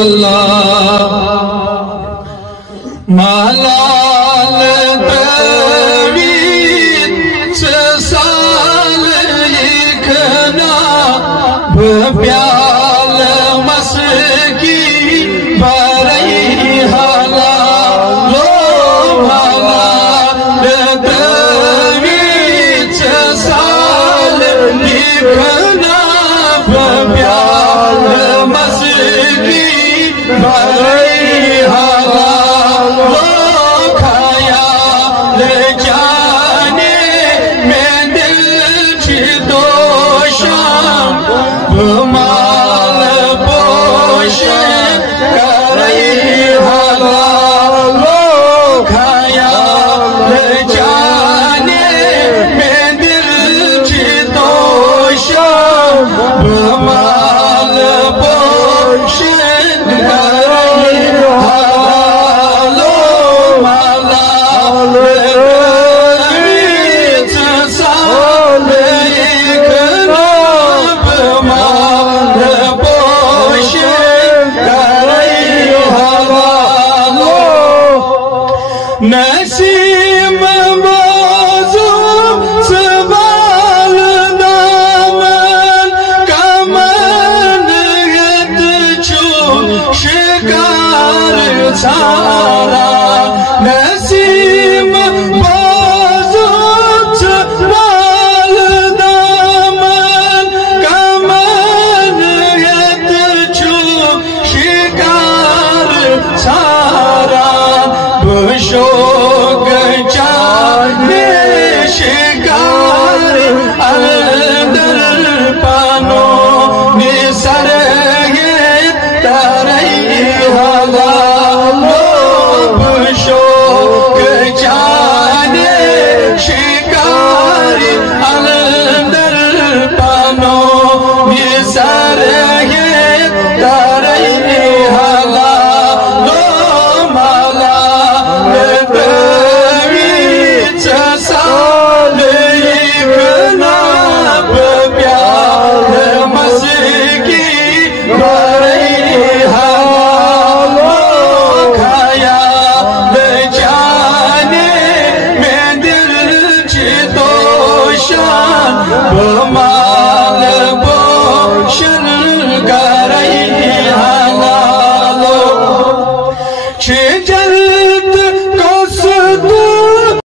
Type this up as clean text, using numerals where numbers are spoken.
अल्लाह मालाल तवीत साल लिखना प्याल मस्की बरई हाला लो मालाल तवीत साल लिखना प्याल मस्की बरई हाला माल पोश करई हाला लो खाया जाने में दिल चितोशा माल पोश करई हाला लो माला नसीम मौजूम सवाल दामन कमन गत छू शिकार सारा नसीम मौजूम सवाल दामन कमन गत छू शिकार सारा शोक चाहे शिकार अंदर पानो निसर तरई हाला लोभ शोक चाहे शिकार अंदर पानो निसर तरई हाला Bama